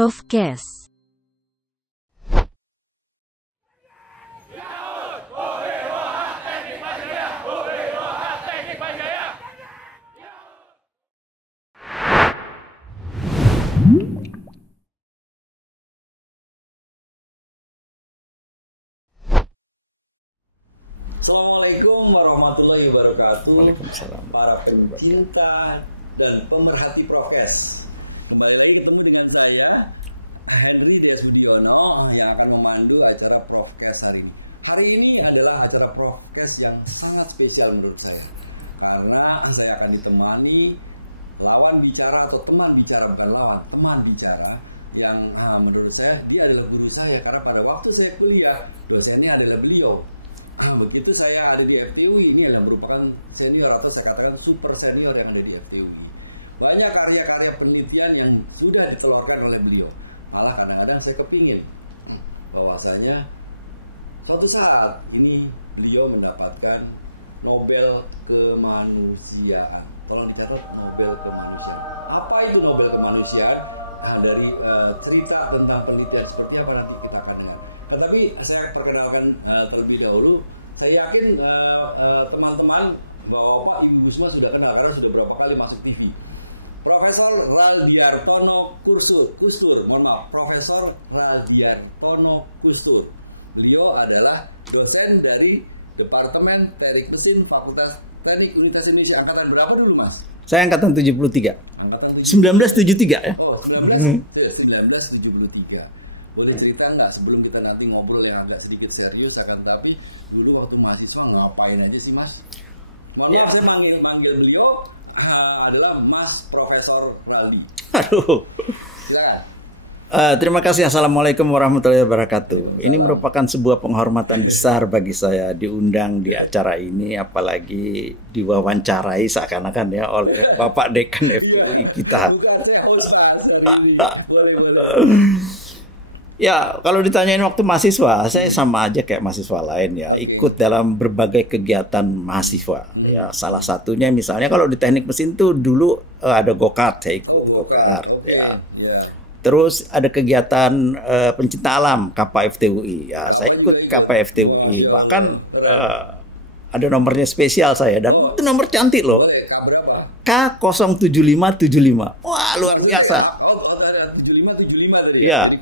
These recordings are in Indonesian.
Profcast. Assalamualaikum warahmatullahi wabarakatuh. Waalaikumsalam. Para pencinta dan pemerhati prokes, kembali lagi ketemu dengan saya Henry Desudiono yang akan memandu acara prokes hari ini. Hari ini adalah acara prokes yang sangat spesial menurut saya, karena saya akan ditemani lawan bicara atau teman bicara, bukan lawan, teman bicara yang menurut saya dia adalah guru saya, karena pada waktu saya kuliah dosennya adalah beliau. Begitu saya ada di FTUI, ini adalah merupakan senior atau saya katakan super senior yang ada di FTUI. Banyak karya-karya penelitian yang sudah ditelurkan oleh beliau. Malah kadang-kadang saya kepingin bahwasanya suatu saat ini beliau mendapatkan Nobel Kemanusiaan. Tolong dicatat, Nobel Kemanusiaan. Apa itu Nobel Kemanusiaan? Nah, dari cerita tentang penelitian seperti apa nanti kita akan dengar. Tetapi saya perkenalkan terlebih dahulu. Saya yakin teman-teman, Bapak Ibu Gusma sudah kenal karena sudah berapa kali masuk TV. Profesor Raldiartono Kustur, mohon maaf, Profesor Raldiartono Kustur. Beliau adalah dosen dari Departemen Teknik Mesin Fakultas Teknik Universitas Indonesia. Angkatan berapa dulu, Mas? Saya angkatan 73. Angkatan 1973 ya. Oh, 1973. Boleh cerita nggak sebelum kita nanti ngobrol yang agak sedikit serius, akan tapi dulu waktu mahasiswa ngapain aja sih, Mas? Maaf, saya manggil beliau adalah Mas Profesor Raldi. Aduh. Silakan. Terima kasih. Assalamualaikum warahmatullahi wabarakatuh. Ini merupakan sebuah penghormatan besar bagi saya diundang di acara ini, apalagi diwawancarai seakan-akan ya oleh Bapak Dekan FTUI kita. Ya, kalau ditanyain waktu mahasiswa, saya sama aja kayak mahasiswa lain ya, ikut dalam berbagai kegiatan mahasiswa. Ya, salah satunya misalnya kalau di teknik mesin tuh dulu ada go-kart, saya ikut go-kart ya. Terus ada kegiatan pencinta alam KPFTUI. Ya, saya ikut KPFTUI. Bahkan ada nomornya spesial saya, dan itu nomor cantik loh. K07575. Wah, luar biasa. Iya.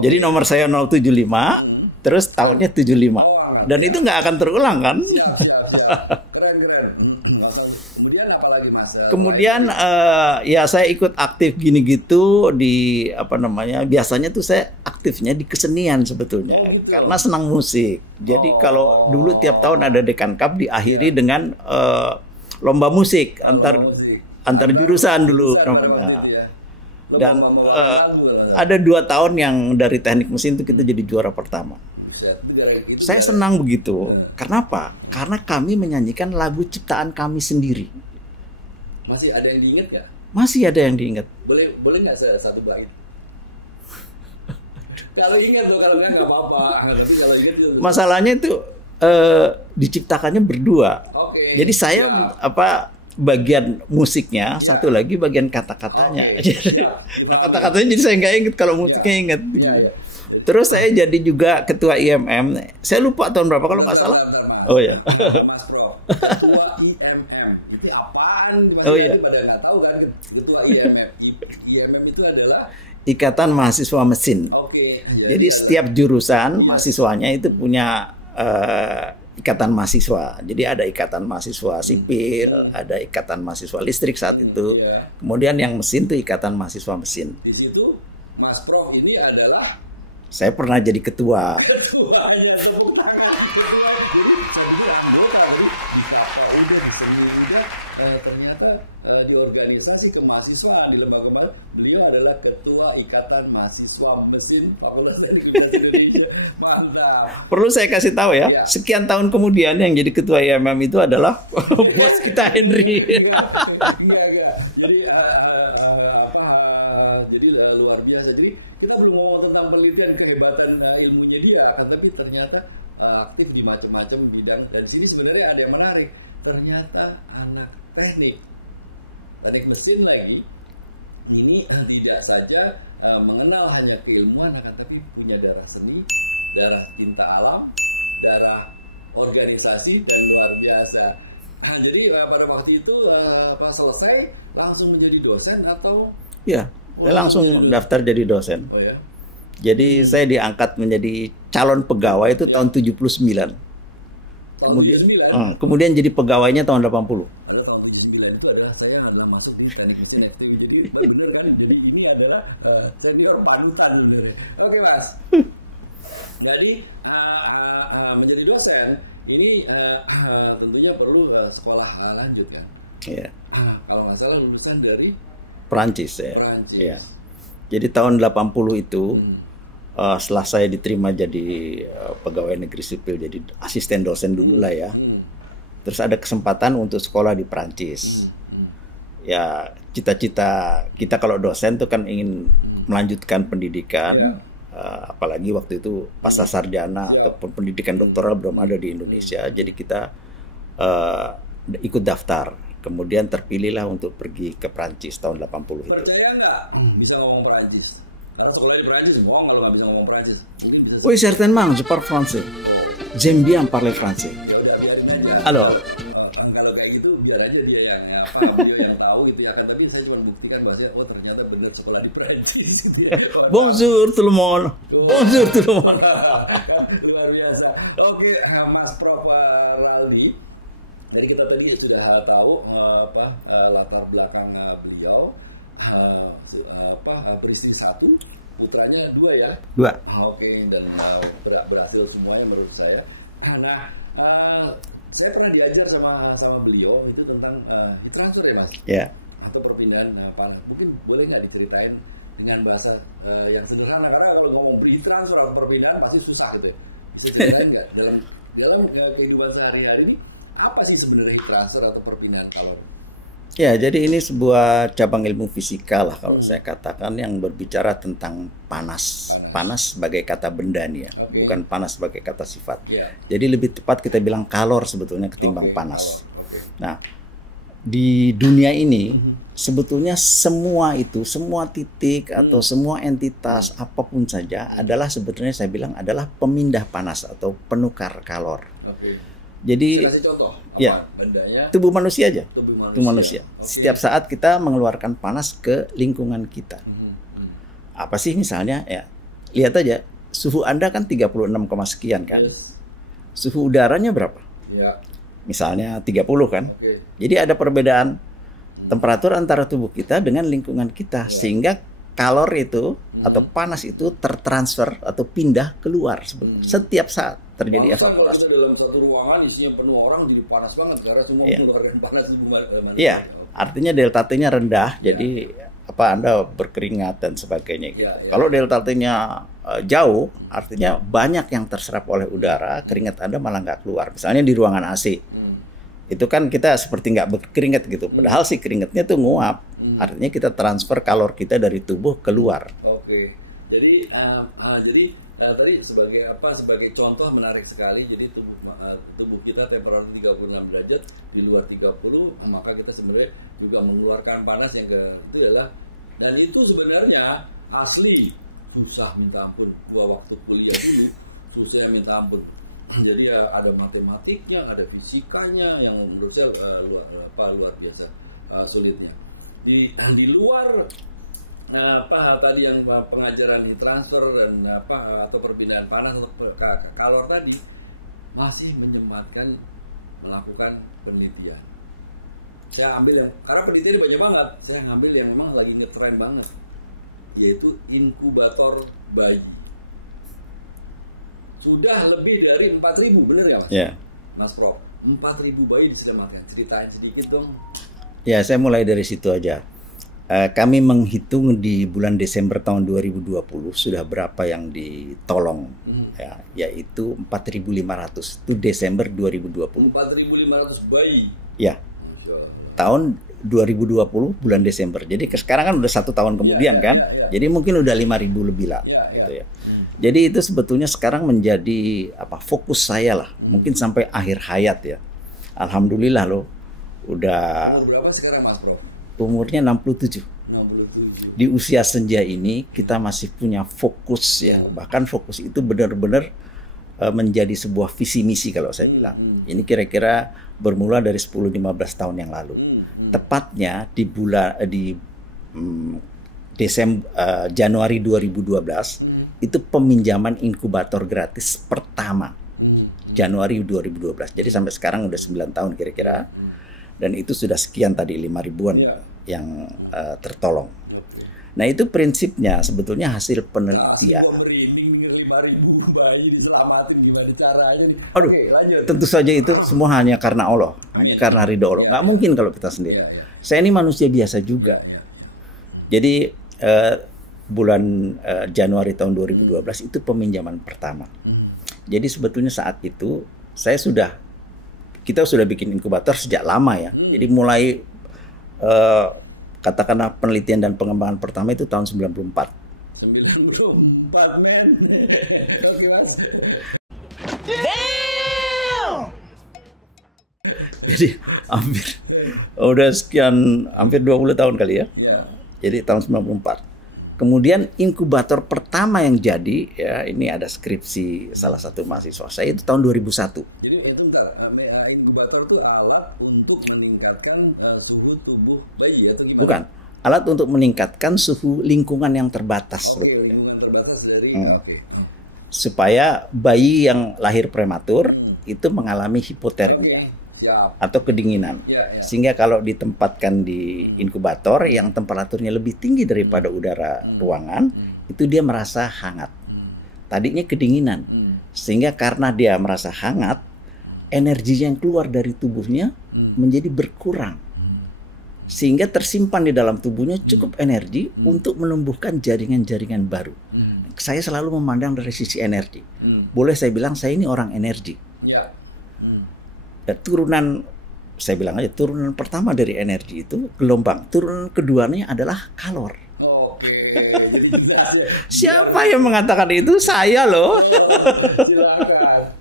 Jadi nomor saya 075, terus tahunnya 75. Dan itu nggak akan terulang kan? Kemudian ya saya ikut aktif gini gitu di apa namanya? Biasanya tuh saya aktifnya di kesenian sebetulnya, karena senang musik. Jadi kalau dulu tiap tahun ada Dekan Cup diakhiri dengan lomba musik antar jurusan dulu namanya. Dan ada 2 tahun yang dari teknik mesin itu kita jadi juara pertama. Saya senang begitu. Karena apa? Karena kami menyanyikan lagu ciptaan kami sendiri. Masih ada yang diingat nggak? Masih ada yang diingat. Boleh nggak satu bait? Kalau ingat loh, kalau nggak apa-apa. Tapi kalau ingat itu. Masalahnya itu diciptakannya berdua. Jadi saya bagian musiknya, satu lagi bagian kata-katanya. Nah, kata-katanya jadi saya nggak ingat, kalau musiknya ingat. Terus saya jadi juga ketua IMM. Saya lupa tahun berapa kalau nggak salah. Oh ya. Mas Prof. Ketua IMM itu apaan? Oh iya. Pada nggak tahu kan ketua IMM. IMM itu adalah Ikatan Mahasiswa Mesin. Jadi setiap jurusan mahasiswanya itu punya ikatan mahasiswa. Jadi ada ikatan mahasiswa sipil, ada ikatan mahasiswa listrik saat itu. Kemudian yang mesin itu ikatan mahasiswa mesin. Di situ Mas Prof ini adalah, saya pernah jadi ketua. Ketuanya, tepuk tangan. Ternyata di organisasi kemahasiswaan di lembaga beliau adalah ketua Ikatan Mahasiswa Mesin Fakultas Teknik Indonesia. Mantap. Perlu saya kasih tahu ya, sekian tahun kemudian yang jadi ketua IMM itu adalah bos kita Henry. Jadi luar biasa. Jadi kita belum ngomong tentang penelitian kehebatan ilmunya dia, tapi ternyata aktif di macam-macam bidang. Dan di sini sebenarnya ada yang menarik. Ternyata anak teknik mesin lagi ini tidak saja mengenal hanya keilmuan, akan tapi punya darah seni, darah cinta alam, darah organisasi, dan luar biasa. Nah, jadi pada waktu itu pas selesai langsung menjadi dosen atau? Ya, saya langsung daftar jadi dosen. Oh ya. Jadi saya diangkat menjadi calon pegawai itu tahun 79. Kemudian jadi pegawainya tahun 80. Pada tahun 79 itu adalah saya adalah masuk di televisi activity. Jadi ini adalah saya bilang panutan sebenarnya. Oke Mas. Jadi menjadi dosen ini tentunya perlu sekolah lanjut kan? Iya. Kalau nggak salah lulusan dari Perancis ya. Perancis. Ya. Jadi tahun 80 itu setelah saya diterima jadi pegawai negeri sipil, jadi asisten dosen dulu lah ya. Terus ada kesempatan untuk sekolah di Perancis. Ya cita-cita kita kalau dosen tuh kan ingin melanjutkan pendidikan. Apalagi waktu itu pasca sarjana ataupun pendidikan doktoral belum ada di Indonesia. Jadi kita ikut daftar. Kemudian terpilihlah untuk pergi ke Perancis tahun 80 itu. Percaya nggak bisa ngomong Perancis? Karena sekolah di Perancis, bohong kalau nggak bisa ngomong Perancis. Oui, certainement, je parle français. J'aime bien parler français. Alors, kalau kayak gitu biar aja dia yang tahu itu ya kan. Tapi saya cuma buktikan bahwa ternyata benar sekolah di Perancis. Bonjour tout le monde. Bonjour tout le monde. Luar biasa. Oke, Mas Prof Raldi. Jadi kita tadi sudah tahu latar belakang beliau. Beristri satu, putranya 2 ya? 2. Oke, dan berhasil semuanya menurut saya. Nah, saya pernah diajar sama beliau itu tentang heat transfer ya Mas? Ya. Atau perpindahan panas. Mungkin boleh nggak diceritain dengan bahasa yang sederhana, karena kalau ngomong heat transfer atau perpindahan pasti susah gitu ya. Bisa ceritain nggak dalam kehidupan sehari-hari ini apa sih sebenarnya heat transfer atau perpindahan kalor? Ya, jadi ini sebuah cabang ilmu fisika lah kalau saya katakan yang berbicara tentang panas. Panas sebagai kata benda nih ya, bukan panas sebagai kata sifat. Jadi lebih tepat kita bilang kalor sebetulnya ketimbang panas. Nah, di dunia ini sebetulnya semua itu, semua titik atau semua entitas apapun saja adalah sebetulnya saya bilang adalah pemindah panas atau penukar kalor. Jadi contoh, ya, tubuh manusia aja. Tubuh manusia. Setiap saat kita mengeluarkan panas ke lingkungan kita. Apa sih misalnya? Ya, lihat aja. Suhu Anda kan 36, sekian kan. Suhu udaranya berapa? Misalnya 30 kan. Jadi ada perbedaan temperatur antara tubuh kita dengan lingkungan kita. Sehingga kalor itu atau panas itu tertransfer atau pindah keluar setiap saat terjadi evaporasi. Dalam satu ruangan isinya penuh orang jadi panas banget karena semua mengeluarkan panas di manusia. Iya, artinya delta T-nya rendah, jadi Anda berkeringat dan sebagainya gitu. Kalau delta T-nya jauh, artinya banyak yang terserap oleh udara, keringat Anda malah nggak keluar. Misalnya di ruangan AC. Itu kan kita seperti nggak berkeringat gitu. Padahal sih keringatnya tuh nguap. Artinya kita transfer kalor kita dari tubuh keluar. Oke. Jadi tadi sebagai contoh menarik sekali. Jadi tubuh kita temperatur 36 derajat, di luar 30, maka kita sebenarnya juga mengeluarkan panas yang itu adalah, dan itu sebenarnya asli susah minta ampun. Gua waktu kuliah dulu susah minta ampun. Jadi ada matematiknya, ada fisikanya yang menurut saya luar biasa sulitnya. Di luar tadi yang pengajaran heat transfer dan atau perpindahan panas atau kalor tadi, masih menyempatkan melakukan penelitian. Saya ambil karena penelitian banyak banget, saya ngambil yang memang lagi ngetren banget, yaitu inkubator bayi. Sudah lebih dari 4.000, bener ya Mas? Ya. Mas Prof, 4.000 bayi diselamatkan. Ceritain sedikit dong. Ya, saya mulai dari situ aja. Kami menghitung di bulan Desember tahun 2020 sudah berapa yang ditolong, ya, yaitu 4.500. Itu Desember 2020. 4.500 bayi. Ya. Tahun 2020 bulan Desember. Jadi sekarang kan udah 1 tahun kemudian kan. Jadi mungkin udah 5.000 lebih lah, gitu ya. Jadi itu sebetulnya sekarang menjadi fokus saya lah, mungkin sampai akhir hayat ya. Alhamdulillah loh, udah. Berapa sekarang Mas Bro? Umurnya 67. Di usia senja ini kita masih punya fokus ya, bahkan fokus itu benar-benar menjadi sebuah visi misi kalau saya bilang. Ini kira-kira bermula dari 10-15 tahun yang lalu. Tepatnya di Januari 2012 itu peminjaman inkubator gratis pertama. Januari 2012. Jadi sampai sekarang udah 9 tahun kira-kira. Dan itu sudah sekian tadi 5 ribuan yang tertolong. Nah, itu prinsipnya sebetulnya hasil penelitian. Aduh, tentu saja itu semua hanya karena Allah, hanya karena ridho Allah. Nggak mungkin kalau kita sendiri. Saya ini manusia biasa juga. Jadi bulan Januari tahun 2012 itu peminjaman pertama. Jadi sebetulnya saat itu kita sudah bikin inkubator sejak lama ya. Jadi mulai katakanlah penelitian dan pengembangan pertama itu tahun 94. 94 men. Oke, Mas. Damn! Jadi hampir 20 tahun kali ya. Jadi tahun 94. Kemudian inkubator pertama yang jadi ya, ini ada skripsi salah satu mahasiswa saya itu tahun 2001. Jadi itu inkubator itu alat untuk meningkatkan suhu tubuh bayi atau gimana? Bukan, alat untuk meningkatkan suhu lingkungan yang terbatas sebetulnya. Lingkungan terbatas dari supaya bayi yang lahir prematur itu mengalami hipotermia. Atau kedinginan, sehingga kalau ditempatkan di inkubator yang temperaturnya lebih tinggi daripada udara ruangan, itu dia merasa hangat. Tadinya kedinginan, sehingga karena dia merasa hangat, energi yang keluar dari tubuhnya menjadi berkurang, sehingga tersimpan di dalam tubuhnya cukup energi untuk menumbuhkan jaringan-jaringan baru. Saya selalu memandang dari sisi energi. Boleh saya bilang saya ini orang energi. Turunan pertama dari energi itu gelombang, turunan keduanya adalah kalor. Siapa yang mengatakan itu? Saya loh. Silakan.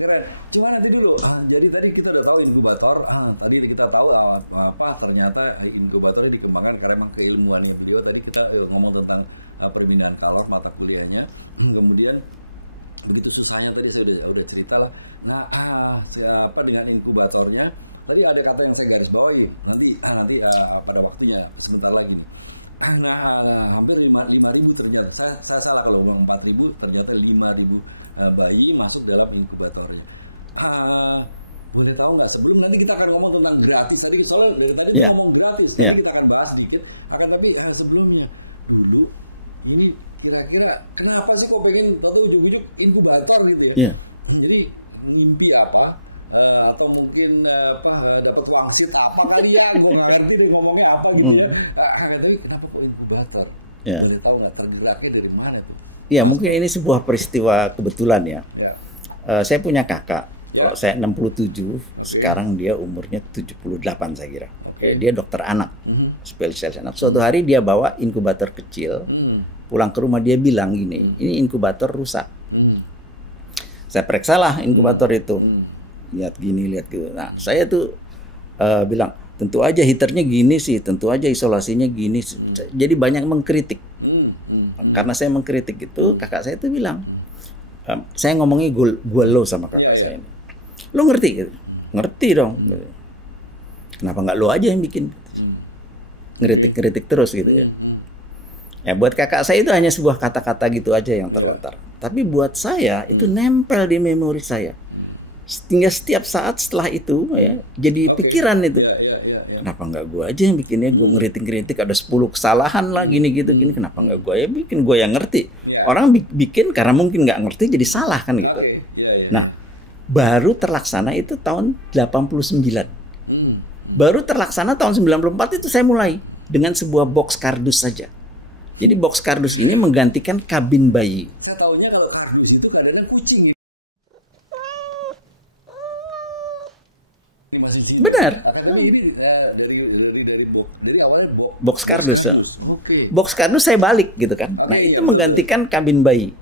Keren. Cuma nanti dulu. Jadi tadi kita udah tahu inkubator. Tadi kita tahu ternyata inkubator dikembangkan karena memang keilmuannya beliau. Tadi kita ngomong tentang permintaan kalor mata kuliahnya. Kemudian begitu susahnya tadi saya udah cerita lah. Nah, dengan inkubatornya tadi ada kata yang saya garis bawahi nanti pada waktunya sebentar lagi. Hampir 5.000 ternyata saya salah kalau ngomong 4.000, ternyata 5.000 bayi masuk dalam inkubatornya. Boleh tahu nggak sebelum nanti kita akan ngomong tentang gratis tadi soalnya dari tadi ngomong gratis, nanti kita akan bahas sedikit. Tapi sebelumnya dulu ini kira-kira kenapa sih kok pengen ujung-ujung inkubator gitu ya? Jadi mimpi apa atau mungkin dapat wangsit apa kalian gue nggak ngerti deh ngomongnya apa gitu ya. Tapi kenapa kok inkubator? Boleh tahu nggak tergeraknya dari mana tuh? Ya mungkin ini sebuah peristiwa kebetulan ya. Saya punya kakak. Kalau saya 67, sekarang dia umurnya 78 saya kira. Dia dokter anak, spesialis anak. Suatu hari dia bawa inkubator kecil, pulang ke rumah dia bilang gini, ini inkubator rusak. Saya periksalah inkubator itu, lihat gini, lihat gitu. Nah, saya tuh bilang, tentu aja heaternya gini sih, tentu aja isolasinya gini. Jadi banyak mengkritik. Karena saya mengkritik itu, kakak saya tuh bilang, saya ngomongnya gue lo sama kakak saya ini. Lo ngerti gitu? Ngerti dong. Kenapa nggak lo aja yang bikin? Ngeritik-ngeritik terus gitu ya. Ya buat kakak saya itu hanya sebuah kata-kata gitu aja yang terlontar. Tapi buat saya itu nempel di memori saya. Hingga setiap saat setelah itu ya jadi pikiran itu. Kenapa nggak gue aja yang bikinnya? Gue ngeritik-ngeritik ada 10 kesalahan lah gini gitu gini. Kenapa nggak gue ya bikin? Gue yang ngerti. Orang bikin karena mungkin nggak ngerti jadi salah kan gitu. Nah baru terlaksana itu tahun 89. Baru terlaksana tahun 94 itu saya mulai dengan sebuah box kardus saja. Jadi box kardus ini menggantikan kabin bayi. Saya tahunya kalau kardus itu kadang-kadang kucing ya. Benar. Ini dari awalnya box kardus. Box kardus saya balik gitu kan. Nah itu menggantikan kabin bayi.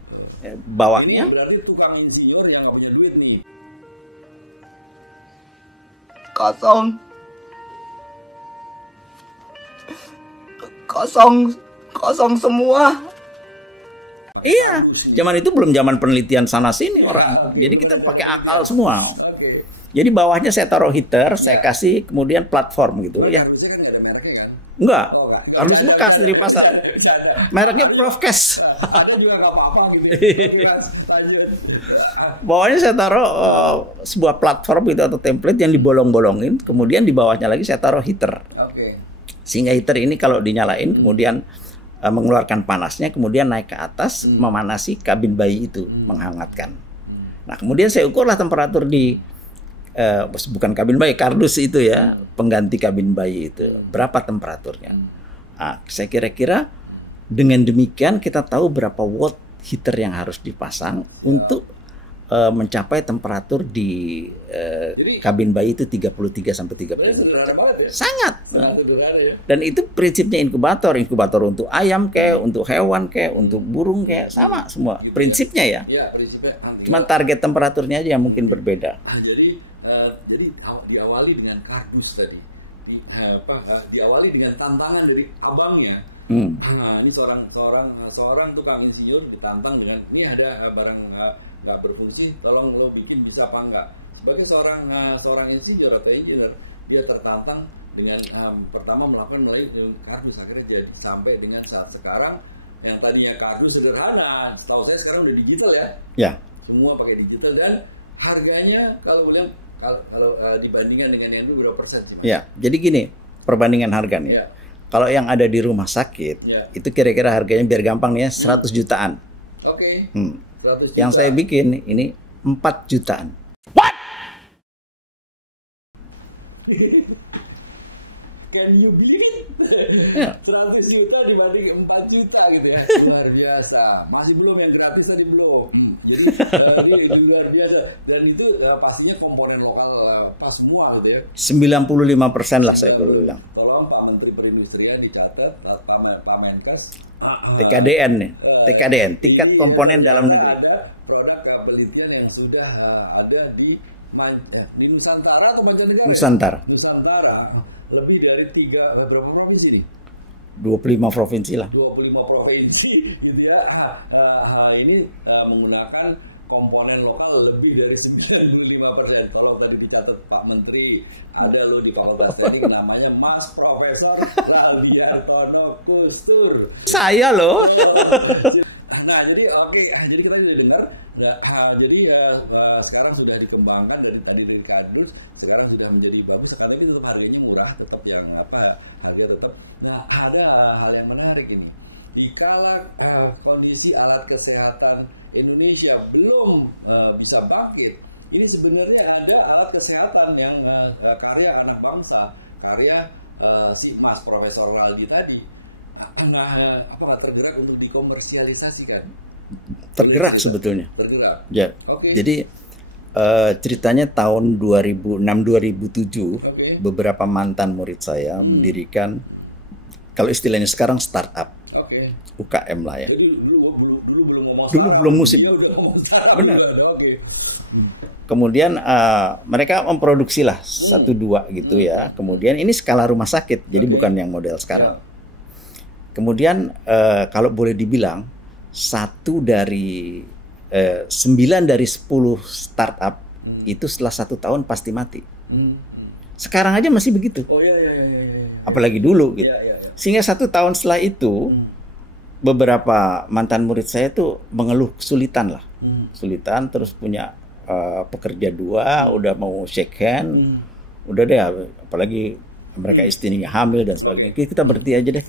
Bawahnya. Berarti tukang insinyur yang nggak punya duit nih. Kosong. kosong semua. Iya, zaman itu belum zaman penelitian sana sini orang. Jadi kita pakai akal semua. Oke. Jadi bawahnya saya taruh heater, saya kasih kemudian platform gitu ya. Harusnya kan nggak ada mereknya kan? Enggak, Oh, nggak. kardus bekas dari pasar. Bisa ada. Mereknya Profcast. Ada juga nggak apa-apa gitu. Lanjut. Bawahnya saya taruh sebuah platform itu atau template yang dibolong-bolongin, kemudian di bawahnya lagi saya taruh heater. Oke. Sehingga heater ini kalau dinyalain kemudian mengeluarkan panasnya, kemudian naik ke atas memanasi kabin bayi itu, menghangatkan. Nah, kemudian saya ukurlah temperatur di bukan kabin bayi, kardus itu ya, pengganti kabin bayi itu. Berapa temperaturnya? Nah, saya kira-kira dengan demikian kita tahu berapa watt heater yang harus dipasang untuk mencapai temperatur di kabin bayi itu 33 sampai 35 derajat. Sangat. Dan itu prinsipnya inkubator untuk ayam kayak, untuk hewan kayak, untuk burung kayak, sama semua prinsipnya ya. Iya, prinsipnya. Cuma target temperaturnya aja yang mungkin berbeda. Jadi diawali dengan kardus tadi. Diawali dengan tantangan dari abangnya. Nah, ini seorang tukang insinyur ditantang dengan ini ada barang nggak berfungsi, tolong lo bikin bisa apa enggak. Sebagai seorang insinyur atau engineer, dia tertantang dengan pertama melakukan melalui kardus, akhirnya jadi sampai dengan saat sekarang yang tadinya kardus sederhana, setahu saya sekarang udah digital ya. Ya. Semua pakai digital dan harganya kalau dibandingkan dengan yang dulu berapa persen sih? Ya, jadi gini perbandingan harga nih. Ya. Kalau yang ada di rumah sakit, itu kira-kira harganya biar gampang nih ya 100 jutaan. Oke. 100 juta. Yang saya bikin ini 4 jutaan. Can you beat? Ya. 100 juta dibanding 4 juta gitu ya. Luar biasa. Masih belum yang gratis tadi belum. Jadi itu luar biasa. Dan itu pastinya komponen lokal pas semua gitu ya. 95% lah saya perlu bilang. Tolong Pak Menteri Perindustrian dicatat, Pak Menkes. TKDN nih. TKDN, tingkat komponen dalam negeri. Ada produk penelitian yang sudah ada di Nusantara atau mancanegara? Nusantara. Lebih dari berapa provinsi nih? 25 provinsi lah. 25 provinsi gitu ya. Ini menggunakan komponen lokal lebih dari 95%. Kalau tadi dicatat Pak Menteri, ada lo di Fakultas Teknik namanya Mas Profesor Lardiartono Kustur. Saya loh. Nah, jadi jadi kita sudah dengar. Jadi sekarang sudah dikembangkan dari tadi dari kardus, sekarang sudah menjadi bagus. Sekali ini harganya murah, tetap yang harga tetap. Nah, ada hal yang menarik ini. Dikala kondisi alat kesehatan Indonesia belum bisa bangkit, ini sebenarnya ada alat kesehatan yang karya anak bangsa, karya si Mas Profesor Raldi tadi. Apakah tergerak untuk dikomersialisasikan? Tergerak sebetulnya. Tergerak. Ya. Okay. Jadi ceritanya tahun 2006-2007 beberapa mantan murid saya mendirikan, kalau istilahnya sekarang startup, UKM lah ya. Jadi dulu belum musim. Benar. Kemudian mereka memproduksi lah 1-2 gitu ya. Kemudian ini skala rumah sakit, jadi bukan yang model sekarang. Kemudian kalau boleh dibilang 9 dari 10 startup itu setelah 1 tahun pasti mati. Sekarang aja masih begitu. Apalagi dulu gitu. Sehingga 1 tahun setelah itu beberapa mantan murid saya tuh mengeluh kesulitan lah. Kesulitan, terus punya pekerja 2, udah mau shake hand, udah deh, apalagi mereka istrinya hamil dan sebagainya. Kita berhenti aja deh.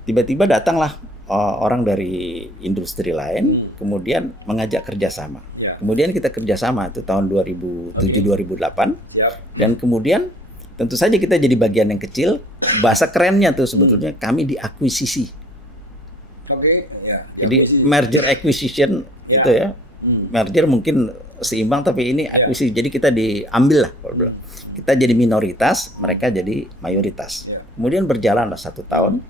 Tiba-tiba datanglah orang dari industri lain, kemudian mengajak kerjasama. Kemudian kita kerjasama itu tahun 2007-2008, dan kemudian tentu saja kita jadi bagian yang kecil. Bahasa kerennya tuh sebetulnya kami diakuisisi. Jadi merger acquisition itu ya. Merger mungkin seimbang, tapi ini akuisisi. Jadi kita diambil lah kalau bilang. Kita jadi minoritas, mereka jadi mayoritas. Kemudian berjalanlah 1 tahun.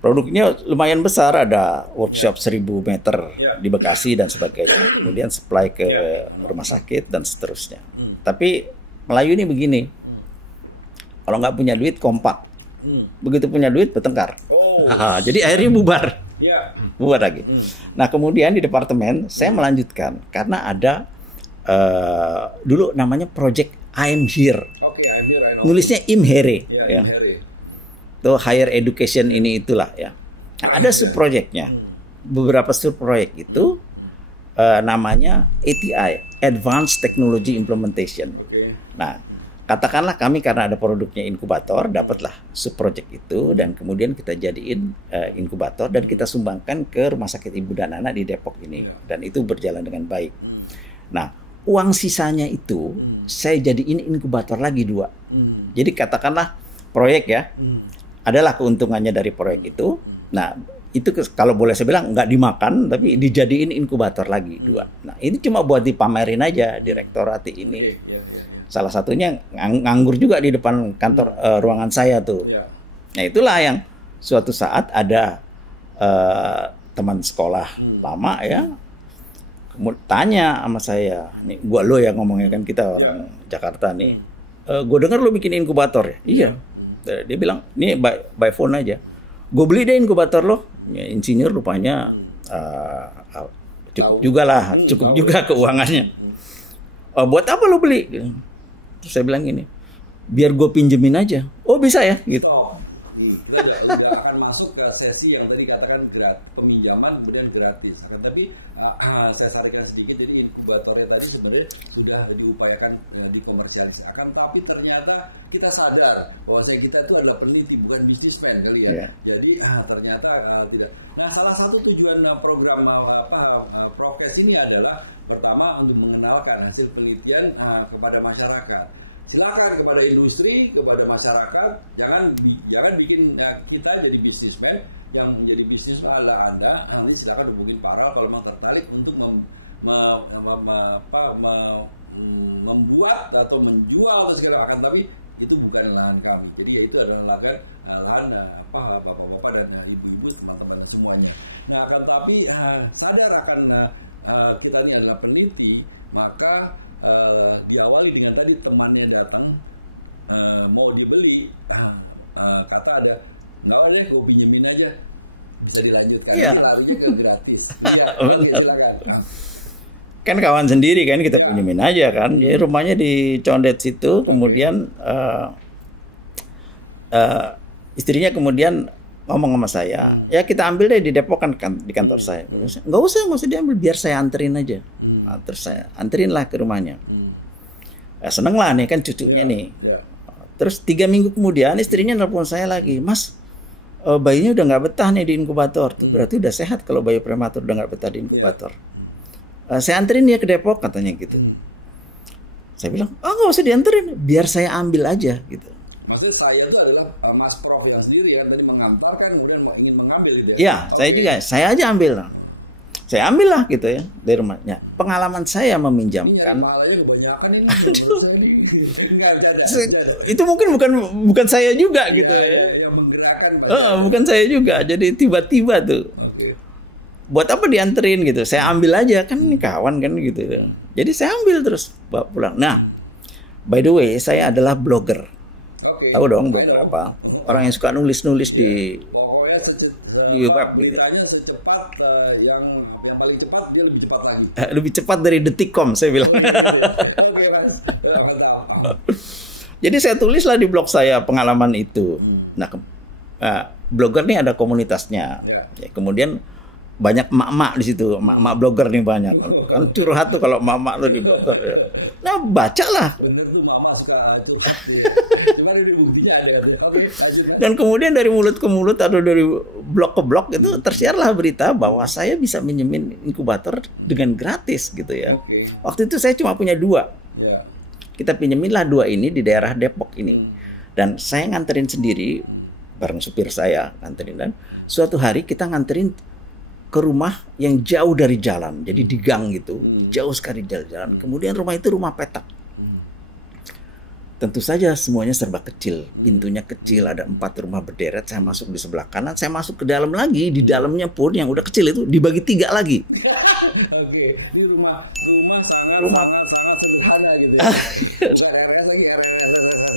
Produknya lumayan besar, ada workshop 1000 meter di Bekasi dan sebagainya. Kemudian supply ke rumah sakit dan seterusnya. Tapi Melayu ini begini, kalau nggak punya duit kompak. Begitu punya duit bertengkar. Jadi akhirnya bubar. Bubar lagi. Nah, kemudian di departemen saya melanjutkan karena ada dulu namanya Project I'm Here. I'm Here, I know. Nulisnya Imhere. Ya. Imhere. Tuh higher education ini itulah ya. Nah, ada subprojectnya. Beberapa subproject itu namanya ATI, Advanced Technology Implementation. Nah, katakanlah kami karena ada produknya inkubator, dapatlah subproject itu dan kemudian kita jadiin inkubator dan kita sumbangkan ke Rumah Sakit Ibu dan Anak di Depok ini dan itu berjalan dengan baik. Nah, uang sisanya itu saya jadiin inkubator lagi 2. Jadi katakanlah proyek ya, adalah keuntungannya dari proyek itu. Nah, itu kalau boleh saya bilang nggak dimakan, tapi dijadiin inkubator lagi 2. Nah, ini cuma buat dipamerin aja direktorat ini. Salah satunya nganggur juga di depan kantor ruangan saya tuh. Nah, itulah yang suatu saat ada teman sekolah lama ya tanya sama saya, nih gua lo yang ngomongnya kan kita orang Jakarta nih. Gue dengar lo bikin inkubator ya? Iya. Dia bilang, nih by phone aja. Gue beli deh inkubator lo. Ya, insinyur rupanya cukup juga lah, cukup juga keuangannya. Buat apa lo beli? Terus saya bilang gini, biar gue pinjemin aja. Oh bisa ya? Gitu. Udah akan masuk ke sesi yang tadi katakan peminjaman kemudian gratis. Tapi saya sarankan sedikit, jadi inkubatornya tadi sebenarnya sudah diupayakan dikomersialisasikan, tapi ternyata kita sadar bahwa kita itu adalah peneliti bukan bisnismen kali ya. Jadi ternyata tidak. Nah, salah satu tujuan program Prokes ini adalah pertama untuk mengenalkan hasil penelitian kepada masyarakat. Silakan kepada industri, kepada masyarakat, jangan bikin kita jadi bisnismen. Yang menjadi bisnis adalah Anda. Nanti silakan hubungi Pak Ral kalau memang tertarik untuk membuat atau menjual segala macam, tapi itu bukan lahan kami. Jadi ya itu adalah lahan bapak-bapak dan ibu-ibu, teman-teman semuanya. Nah, tapi sadar akan kita ini adalah peneliti, maka diawali dengan tadi temannya datang mau dibeli, kata ada nggak ada, gue pinjemin aja, bisa dilanjutkan. Lalunya ke gratis. Kan kawan sendiri kan kita pinjemin aja kan. Jadi rumahnya di Condet situ, kemudian istrinya kemudian ngomong sama saya, ya kita ambil deh di Depok kan di kantor saya. Nggak usah diambil, biar saya anterin aja. Nah, terus saya anterin lah ke rumahnya. Seneng lah nih kan cucunya nih. Terus 3 minggu kemudian istrinya nelpon saya lagi, Mas, bayinya udah nggak betah nih di inkubator. Tuh berarti udah sehat kalau bayi prematur udah nggak betah di inkubator. Saya anterin dia ke Depok katanya gitu. Saya bilang, nggak usah dianterin, biar saya ambil aja gitu. Maksudnya saya itu adalah Mas Prof yang sendiri yang tadi mengantarkan kemudian ingin mengambil gitu ya? Iya, saya juga, saya aja ambil. Saya ambil lah gitu ya dari rumahnya. Pengalaman saya meminjamkan. Itu mungkin bukan saya juga gitu ya. Yang menggerakkan. Bukan saya juga. Jadi tiba-tiba tuh. Buat apa dianterin gitu? Saya ambil aja kan ini kawan kan gitu. Jadi saya ambil terus bawa pulang. Nah, by the way, saya adalah blogger. Tahu dong blogger apa? Orang yang suka nulis-nulis di web gitu. Secepat yang paling cepat dia lebih cepat lagi. Lebih cepat dari Detikcom saya bilang. Oke, Mas. Jadi saya tulislah di blog saya pengalaman itu. Nah, blogger nih ada komunitasnya. Ya, kemudian banyak emak-emak di situ, emak-emak blogger nih banyak. Kan curhat tuh kalau emak-emak tuh di blogger. Nah, bacalah. Bener tuh mama suka curhat. Cuma dari bukunya ada. Dan kemudian dari mulut ke mulut atau dari blog ke blog itu tersiarlah berita bahwa saya bisa minjemin inkubator dengan gratis gitu ya. Waktu itu saya cuma punya 2. Kita pinjeminlah 2 ini di daerah Depok ini. Dan saya nganterin sendiri bareng supir saya nganterin, dan suatu hari kita nganterin ke rumah yang jauh dari jalan, jadi di gang gitu, jauh sekali dari jalan. Kemudian rumah itu rumah petak. Tentu saja semuanya serba kecil, pintunya kecil, ada 4 rumah berderet. Saya masuk di sebelah kanan, saya masuk ke dalam lagi, di dalamnya pun yang udah kecil itu dibagi 3 lagi. Oke, ini rumah sangat sederhana gitu.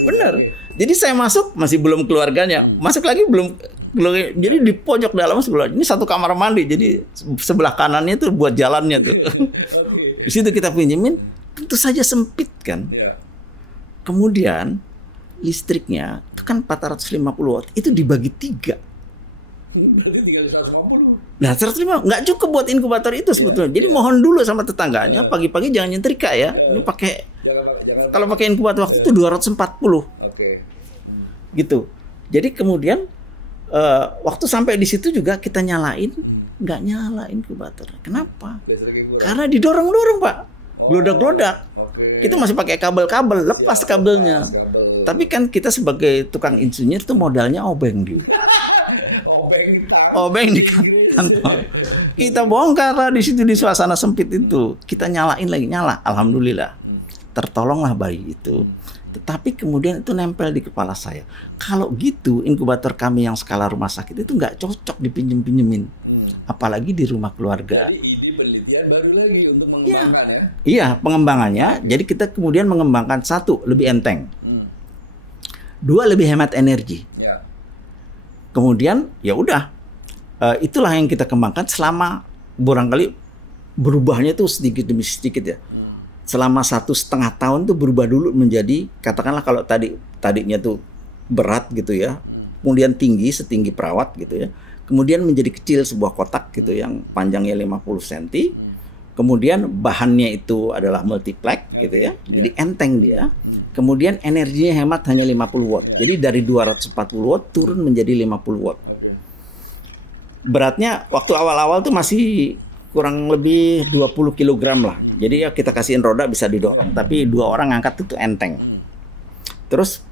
Bener. Jadi saya masuk masih belum keluarganya, masuk lagi belum. Jadi di pojok dalam sebelah ini satu kamar mandi, jadi sebelah kanannya tuh buat jalannya tuh. Di situ kita pinjemin, tentu saja sempit kan. Kemudian listriknya itu kan 450 watt, itu dibagi 3. Berarti tinggal 150. Nah 150 nggak cukup buat inkubator itu sebetulnya. Jadi mohon dulu sama tetangganya, pagi-pagi jangan nyetrika ya. Ini pakai, kalau pakai inkubator waktu itu 240. Gitu. Jadi kemudian waktu sampai di situ juga kita nyalain, nggak nyala inkubator. Kenapa? Karena didorong-dorong Pak, glodak-glodak. Kita masih pakai kabel-kabel, lepas kabelnya. Tapi kan kita sebagai tukang insinyur tuh modalnya obeng di kantor. Kita bongkar lah di situ di suasana sempit itu. Kita nyalain lagi, nyala. Alhamdulillah, tertolonglah bayi itu. Tetapi kemudian itu nempel di kepala saya. Kalau gitu inkubator kami yang skala rumah sakit itu nggak cocok dipinjem-pinjemin. Apalagi di rumah keluarga. Jadi ini penelitian baru lagi untuk mengembangkan ya? Iya, pengembangannya. Jadi kita kemudian mengembangkan 1, lebih enteng. 2, lebih hemat energi. Kemudian ya udah, itulah yang kita kembangkan selama barangkali berubahnya tuh sedikit demi sedikit ya. Selama 1,5 tahun tuh berubah dulu menjadi, katakanlah kalau tadinya tuh berat gitu ya, kemudian tinggi setinggi perawat gitu ya, kemudian menjadi kecil sebuah kotak gitu yang panjangnya 50 cm, kemudian bahannya itu adalah multiplex gitu ya, jadi enteng dia, kemudian energinya hemat hanya 50 watt, jadi dari 240 watt turun menjadi 50 watt. Beratnya waktu awal-awal tuh masih kurang lebih 20 kg lah. Jadi ya kita kasihin roda bisa didorong, tapi 2 orang ngangkat itu enteng. Terus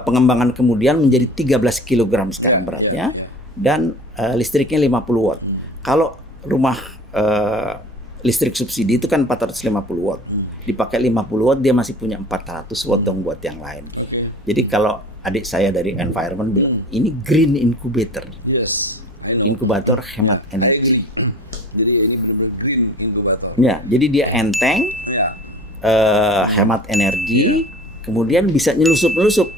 pengembangan kemudian menjadi 13 kg sekarang beratnya, dan listriknya 50 watt. Kalau rumah listrik subsidi itu kan 450 watt. Dipakai 50 watt dia masih punya 400 watt dong buat yang lain. Jadi kalau adik saya dari environment bilang, ini green incubator. Inkubator hemat energi. Jadi ini green inkubator. Ya, jadi dia enteng, hemat energi, kemudian bisa nyelusup-nyelusup.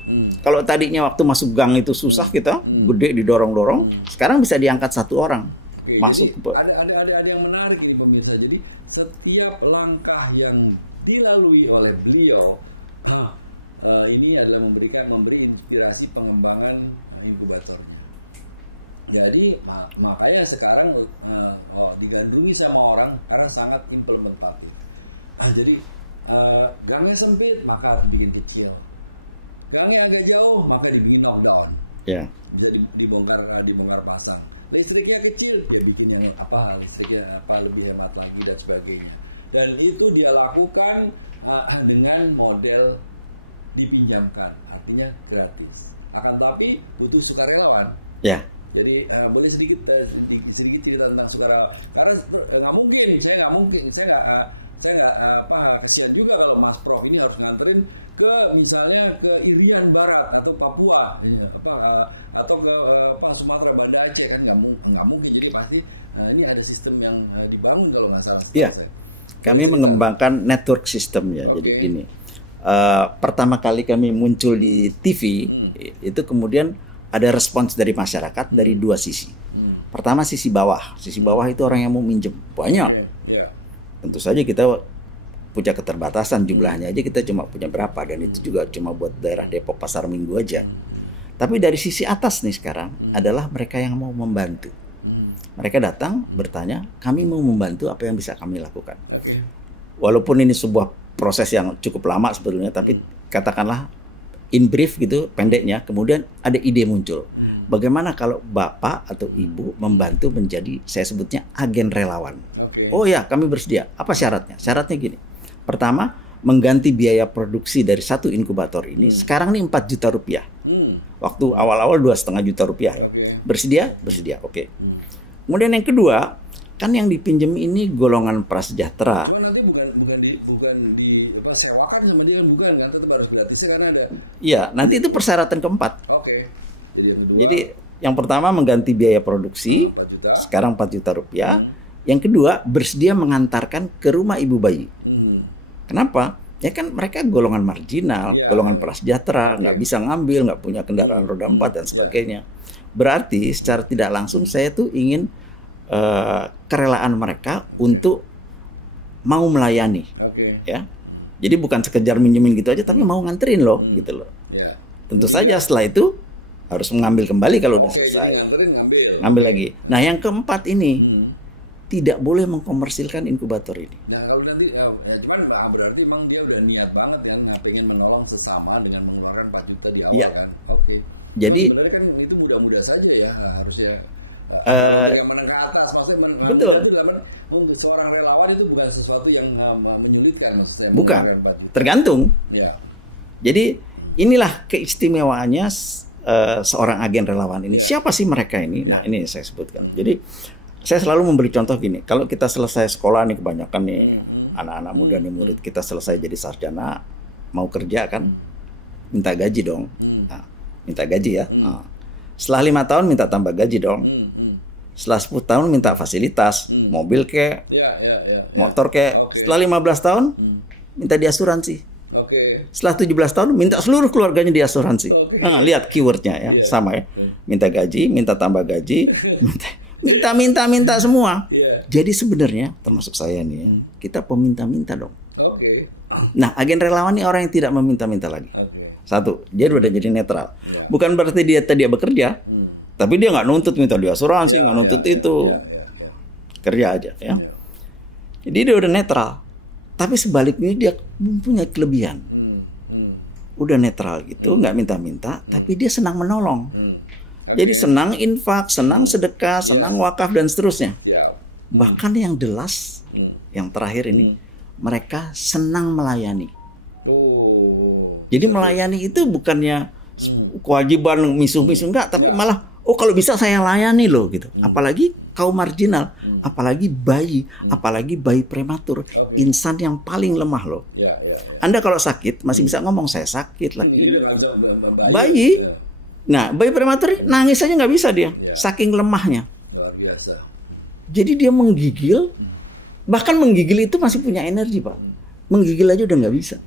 Kalau tadinya waktu masuk gang itu susah kita, gede didorong-dorong, sekarang bisa diangkat 1 orang. Masuk ke... Ada yang menarik nih pemirsa. Jadi setiap langkah yang dilalui oleh beliau, ini adalah memberi inspirasi pengembangan inkubator. Jadi makanya sekarang digandrungi sama orang karena sangat implementatif. Jadi gangnya sempit maka dibikin kecil, gangnya agak jauh maka dibikin knockdown. Jadi dibongkar pasang. Listriknya kecil dia bikin yang listriknya lebih hemat lagi dan sebagainya. Dan itu dia lakukan dengan model dipinjamkan, artinya gratis. Akan tetapi butuh sukarelawan. Jadi boleh sedikit cerita tentang saudara, karena nggak mungkin, saya nggak kasihan juga kalau Mas Prof ini harus nganterin ke misalnya ke Irian Barat atau Papua atau ke Sumatera, Banda Aceh, kan nggak mungkin. Jadi pasti ini ada sistem yang dibangun kalau nggak salah. Iya, kami mengembangkan network system ya. Jadi gini, pertama kali kami muncul di TV itu kemudian ada respons dari masyarakat dari 2 sisi. Pertama sisi bawah itu orang yang mau minjem banyak. Tentu saja kita punya keterbatasan jumlahnya aja, kita cuma punya berapa, dan itu juga cuma buat daerah Depok Pasar Minggu aja. Tapi dari sisi atas nih sekarang adalah mereka yang mau membantu. Mereka datang bertanya, kami mau membantu, apa yang bisa kami lakukan. Walaupun ini sebuah proses yang cukup lama sebetulnya, tapi katakanlah in brief gitu, pendeknya, kemudian ada ide muncul. Bagaimana kalau Bapak atau Ibu membantu menjadi, saya sebutnya agen relawan. Oh ya, kami bersedia. Apa syaratnya? Syaratnya gini. Pertama, mengganti biaya produksi dari 1 inkubator ini. Sekarang nih 4 juta rupiah. Waktu awal-awal 2,5 juta rupiah ya. Bersedia? Bersedia. Oke. Kemudian yang kedua, kan yang dipinjam ini golongan prasejahtera. Cuma nanti bukan disewakan sama dia, bukan, kan tetap harus gratis karena ada. Iya, nanti itu persyaratan keempat. Jadi yang pertama mengganti biaya produksi, 4 juta. Sekarang 4 juta rupiah. Yang kedua bersedia mengantarkan ke rumah ibu bayi. Kenapa? Ya kan mereka golongan marginal, golongan prasejahtera, nggak bisa ngambil, nggak punya kendaraan roda 4 dan sebagainya. Berarti secara tidak langsung saya tuh ingin kerelaan mereka untuk mau melayani, ya. Jadi bukan sekedar minjemin gitu aja, tapi mau nganterin loh, gitu loh. Tentu saja setelah itu harus mengambil kembali kalau udah selesai, ngambil lagi. Nah yang keempat ini tidak boleh mengkomersilkan inkubator ini. Nah kalau nanti, cuman berarti memang dia udah niat banget kan, pengen menolong sesama dengan mengeluarkan 4 juta di awal kan. Jadi sebenarnya kan itu mudah-mudah saja ya, harusnya. Yang menengah ke atas, maksudnya menengah betul. Untuk seorang relawan itu bukan sesuatu yang menyulitkan, maksudnya. Bukan, tergantung. Jadi inilah keistimewaannya seorang agen relawan ini. Siapa sih mereka ini? Nah ini saya sebutkan. Jadi saya selalu memberi contoh gini. Kalau kita selesai sekolah nih, kebanyakan nih anak-anak muda nih, murid kita selesai jadi sarjana, mau kerja kan, minta gaji dong. Nah, minta gaji ya. Nah, setelah 5 tahun minta tambah gaji dong. Setelah 10 tahun minta fasilitas, mobil kek, motor kek. Setelah 15 tahun minta diasuransi. Setelah 17 tahun minta seluruh keluarganya diasuransi. Nah, lihat keywordnya ya, sama ya. Minta gaji, minta tambah gaji, minta semua. Jadi sebenarnya termasuk saya nih ya, kita peminta-minta dong. Nah, agen relawan ini orang yang tidak meminta-minta lagi. Satu, dia udah jadi netral. Bukan berarti dia bekerja, tapi dia nggak nuntut minta diasuransi, nggak nuntut itu. Kerja aja ya. Jadi dia udah netral. Tapi sebaliknya dia mempunyai kelebihan. Udah netral gitu, nggak minta-minta, tapi dia senang menolong. Jadi senang infak, senang sedekah, senang wakaf dan seterusnya. Bahkan yang the last, yang terakhir ini, mereka senang melayani. Jadi melayani itu bukannya kewajiban misuh-misuh, enggak, tapi malah kalau bisa saya layani loh gitu. Apalagi kaum marginal, apalagi bayi prematur, insan yang paling lemah loh. Anda kalau sakit masih bisa ngomong saya sakit lagi. Bayi, nah bayi prematur nangis aja nggak bisa dia, saking lemahnya. Jadi dia menggigil, bahkan menggigil itu masih punya energi pak. Menggigil aja udah nggak bisa.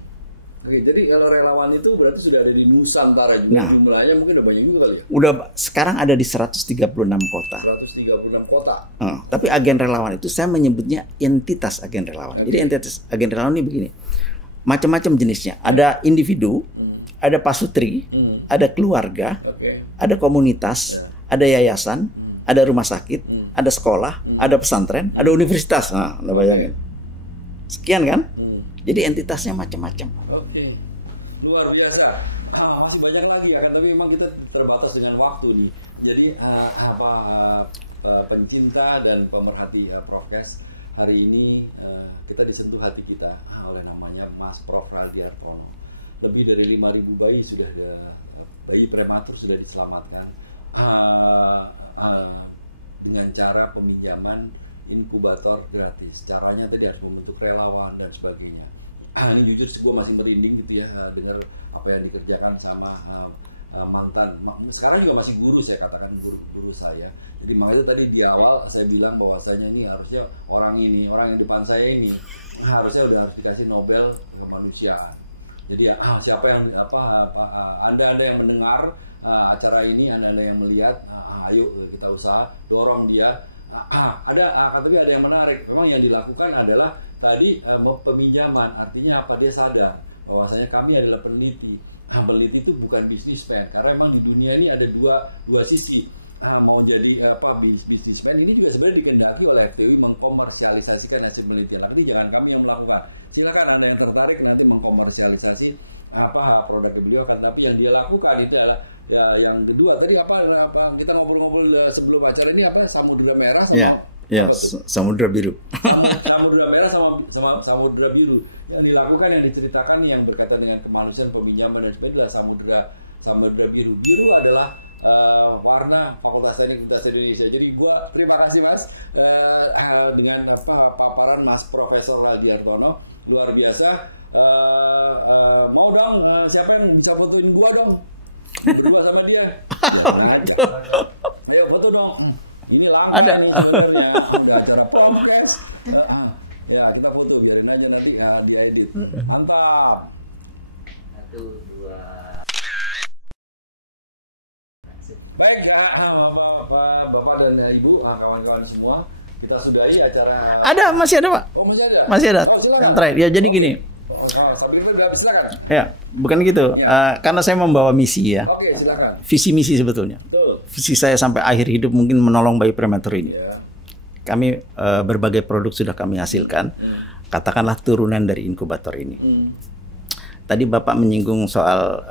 Oke, jadi kalau relawan itu berarti sudah ada di Nusantara juga. Nah, jumlahnya mungkin udah banyak juga kali ya? Udah, sekarang ada di 136 kota. 136 kota. Tapi agen relawan itu saya menyebutnya entitas agen relawan. Jadi entitas agen relawan ini begini. Macam-macam jenisnya. Ada individu, ada pasutri, ada keluarga, ada komunitas, ada yayasan, ada rumah sakit, ada sekolah, ada pesantren, ada universitas. Nah, Anda bayangin. Sekian kan? Jadi entitasnya macam-macam. Oke, luar biasa. Masih banyak lagi ya, kan? Tapi memang kita terbatas dengan waktu nih. Jadi pencinta dan pemerhati prokes hari ini kita disentuh hati kita oleh namanya Mas Prof Radiartono. Lebih dari 5.000 bayi sudah bayi prematur sudah diselamatkan dengan cara peminjaman inkubator gratis. Caranya tadi harus membentuk relawan dan sebagainya. Ini jujur gue masih merinding gitu ya dengar apa yang dikerjakan sama mantan. Sekarang juga masih guru, saya katakan guru saya. Jadi makanya tadi di awal saya bilang bahwasanya ini harusnya orang yang depan saya ini harusnya udah dikasih Nobel kemanusiaan. Jadi siapa yang Anda yang mendengar acara ini, Anda yang melihat, ayo kita usaha dorong dia. Tapi ada yang menarik. Memang yang dilakukan adalah tadi peminjaman, artinya apa, dia sadar bahwasanya kami adalah peneliti. Peneliti itu bukan bisnismen, karena memang di dunia ini ada dua sisi. Mau jadi bisnismen ini juga sebenarnya dikendaki oleh FTW mengkomersialisasikan hasil penelitian. Artinya jangan kami yang melakukan. Silakan Anda yang tertarik nanti mengkomersialisasi produk beliau kan, tapi yang dia lakukan itu adalah yang kedua tadi kita ngobrol-ngobrol sebelum acara ini Samudra Merah sama Samudra Biru. Samudra Merah sama Samudra Biru yang dilakukan, yang diceritakan, yang berkaitan dengan kemanusiaan, peminjaman dan sebagainya, Samudra Biru. Biru adalah warna Fakultas Teknik Universitas Indonesia. Jadi gua terima kasih Mas dengan paparan Mas Profesor Radiartono, luar biasa. Mau dong siapa yang bisa fotoin gua dong? Berdua sama dia. Ayo foto dong. Ini lama ada. Nih, ya, acara podcast. Ya kita foto biarin aja nanti. diedit. Mantap. 1, 2. Baik, Bapak dan Ibu, kawan-kawan semua, kita sudahi acara. Masih ada Pak. Oh, masih ada. Masih ada. Silakan. Yang terakhir. Ya jadi gini. Sambil itu nggak bisa kan? Ya, bukan gitu. Karena saya membawa misi ya. Oke, silakan. Visi misi sebetulnya. Betul. Visi saya sampai akhir hidup mungkin menolong bayi prematur ini. Ya. Kami berbagai produk sudah kami hasilkan. Katakanlah turunan dari inkubator ini. Tadi Bapak menyinggung soal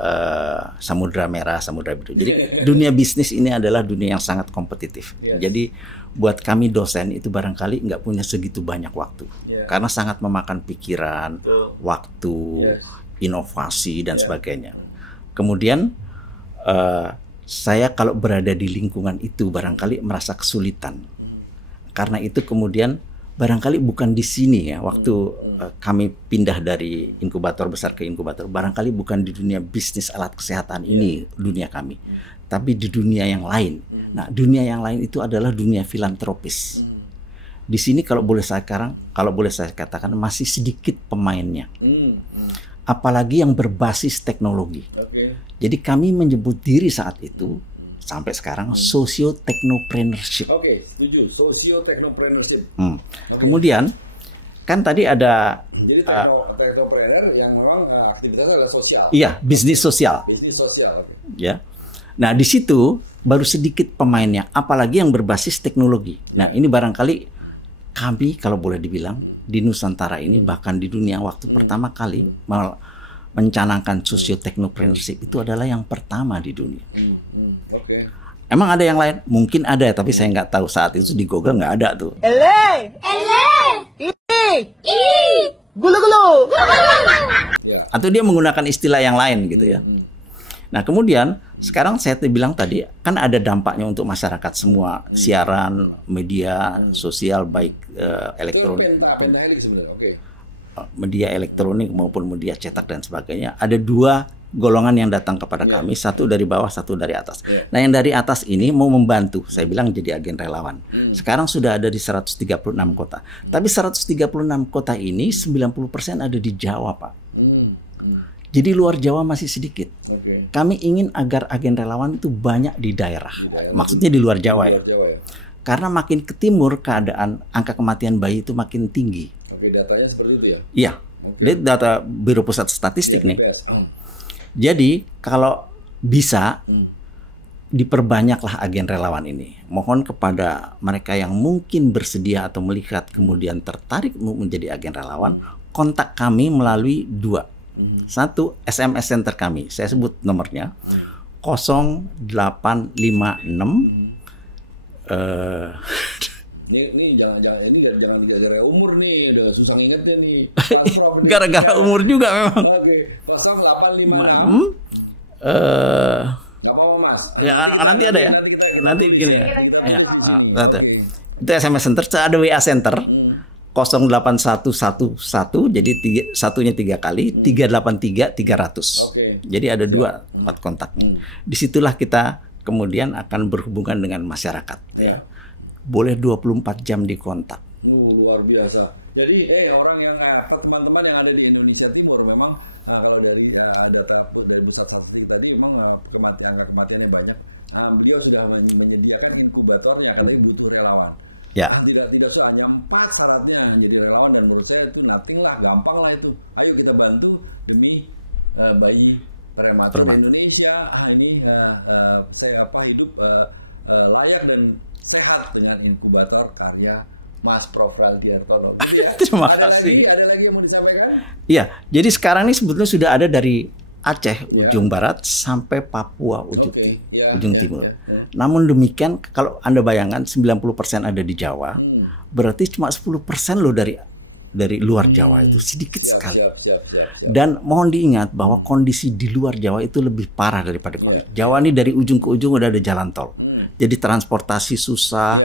samudra merah, samudra biru. Jadi dunia bisnis ini adalah dunia yang sangat kompetitif. Yes. Jadi buat kami dosen itu barangkali nggak punya segitu banyak waktu. Karena sangat memakan pikiran, waktu, inovasi, dan sebagainya. Kemudian saya kalau berada di lingkungan itu barangkali merasa kesulitan. Karena itu kemudian barangkali bukan di sini ya, waktu kami pindah dari inkubator besar ke inkubator, barangkali bukan di dunia bisnis alat kesehatan ini dunia kami, tapi di dunia yang lain. Nah, dunia yang lain itu adalah dunia filantropis. Di sini kalau boleh saya katakan masih sedikit pemainnya. Apalagi yang berbasis teknologi. Jadi kami menyebut diri saat itu sampai sekarang socio-technopreneurship. Oke, setuju. Socio-technopreneurship. Kemudian kan tadi ada jadi technopreneur yang memang aktivitasnya adalah sosial. Iya, bisnis sosial. Bisnis sosial. Ya. Nah, di situ baru sedikit pemainnya, apalagi yang berbasis teknologi. Nah, ini barangkali kami kalau boleh dibilang di Nusantara ini bahkan di dunia waktu pertama kali mencanangkan socio-technopreneurship itu adalah yang pertama di dunia. Emang ada yang lain? Mungkin ada, tapi saya nggak tahu saat itu di Google nggak ada tuh. Gulu-gulu. Atau dia menggunakan istilah yang lain gitu ya. Nah kemudian sekarang saya bilang tadi kan ada dampaknya untuk masyarakat semua, siaran, media sosial baik elektronik maupun media elektronik maupun media cetak dan sebagainya. Ada dua golongan yang datang kepada kami, satu dari bawah, satu dari atas. Nah, yang dari atas ini mau membantu, saya bilang jadi agen relawan. Sekarang sudah ada di 136 kota. Tapi 136 kota ini 90% ada di Jawa, Pak. Jadi luar Jawa masih sedikit. Kami ingin agar agen relawan itu banyak di daerah. Maksudnya di luar Jawa ya. Karena makin ke timur keadaan angka kematian bayi itu makin tinggi. Datanya seperti itu ya? Iya. Ini data Biro Pusat Statistik nih. Jadi kalau bisa diperbanyaklah agen relawan ini. Mohon kepada mereka yang mungkin bersedia atau melihat kemudian tertarik menjadi agen relawan, kontak kami melalui dua. Satu, SMS center kami. Saya sebut nomornya 0856 Ini jangan gara-gara umur nih, udah susah ingetnya nih. Gara-gara umur juga memang. Oke, 0856. Gak apa-apa Mas. Ya nanti ada ya. Nanti begini ya. Ya. Itu SMS center, ada WA center. 08111 jadi satunya 3 kali 383 300. Jadi ada 2 tempat kontaknya. Disitulah kita kemudian akan berhubungan dengan masyarakat ya. Boleh 24 jam dikontak. Luar biasa. Jadi orang yang teman-teman yang ada di Indonesia Timur memang kalau dari data dari Pusat Statistik tadi memang kematiannya banyak. Beliau sudah menyediakan inkubatornya, katanya butuh relawan. Ya. Tidak hanya 4 syaratnya jadi relawan, dan menurut saya itu nothing lah, gampang lah itu. Ayo kita bantu demi bayi prematur Indonesia. Ini saya hidup layak dan sehat dengan inkubator karya Mas Prof. Rangkiertono. Terima kasih. Ada lagi yang mau disampaikan? Iya, jadi sekarang ini sebetulnya sudah ada dari Aceh ujung barat sampai Papua ujung timur. Namun demikian kalau Anda bayangkan 90% ada di Jawa, berarti cuma 10% loh dari luar Jawa itu sedikit sekali. Dan mohon diingat bahwa kondisi di luar Jawa itu lebih parah daripada kondisi Jawa ini. Dari ujung ke ujung udah ada jalan tol. Jadi transportasi susah,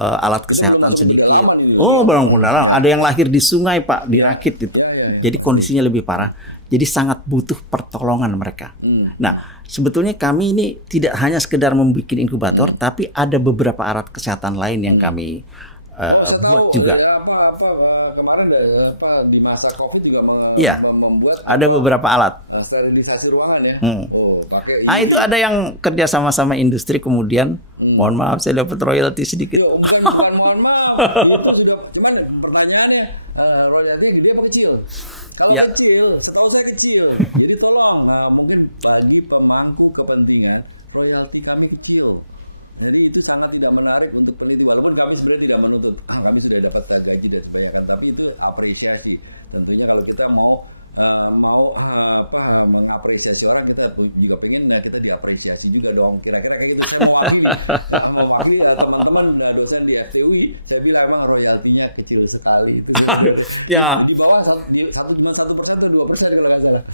alat kesehatan sedikit. Oh, barang dalam. Ada yang lahir di sungai, Pak, dirakit itu. Jadi kondisinya lebih parah. Jadi sangat butuh pertolongan mereka. Nah, sebetulnya kami ini tidak hanya sekedar membuat inkubator, tapi ada beberapa alat kesehatan lain yang kami buat juga. Kemarin di masa COVID juga Iya. membuat Ada beberapa alat. sterilisasi ruangan ya. Pakai Nah itu ada yang kerja sama-sama industri kemudian, mohon maaf saya dapat royalti sedikit. bukan mohon maaf. Cuman pertanyaannya royalti gede apa kecil? Kalau Ya. kecil, setahu saya kecil. Jadi tolong, mungkin bagi pemangku kepentingan royalti kami kecil. Jadi itu sangat tidak menarik untuk peneliti. Walaupun kami sebenarnya tidak menuntut, kami sudah dapat gaji dan sebagainya. Tapi itu apresiasi. Tentunya kalau kita mau mengapresiasi orang, kita juga pengen kita diapresiasi juga dong. Kira-kira kayak gitu. Saya mau wakil teman-teman dosen di FTUI, saya bilang emang royaltinya kecil sekali itu. Ya. Di bawah cuma 1% atau 2% kalau nggak salah.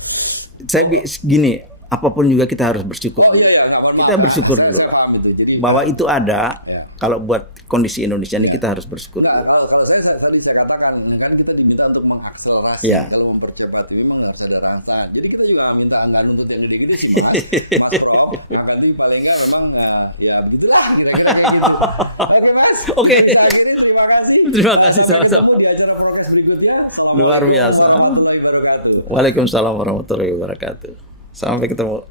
Saya gini, apapun juga kita harus bersyukur. Kita bersyukur dulu bahwa itu ada. Kalau buat kondisi Indonesia ini kita harus bersyukur. Kalau saya tadi saya katakan kan kita diminta untuk mengakselerasi, kalau mempercepat itu memang harus ada rangka. Jadi kita juga minta angka nuntut yang gede-gede sih, Mas Bro. Angka di paling nggak memang ya begitulah kira-kira kayak gitu. Oke Mas. Oke. Terima kasih. Terima kasih sama-sama. Di acara podcast berikutnya. Luar biasa. Waalaikumsalam warahmatullahi wabarakatuh. Waalaikumsalam warahmatullahi wabarakatuh. Sampai ketemu.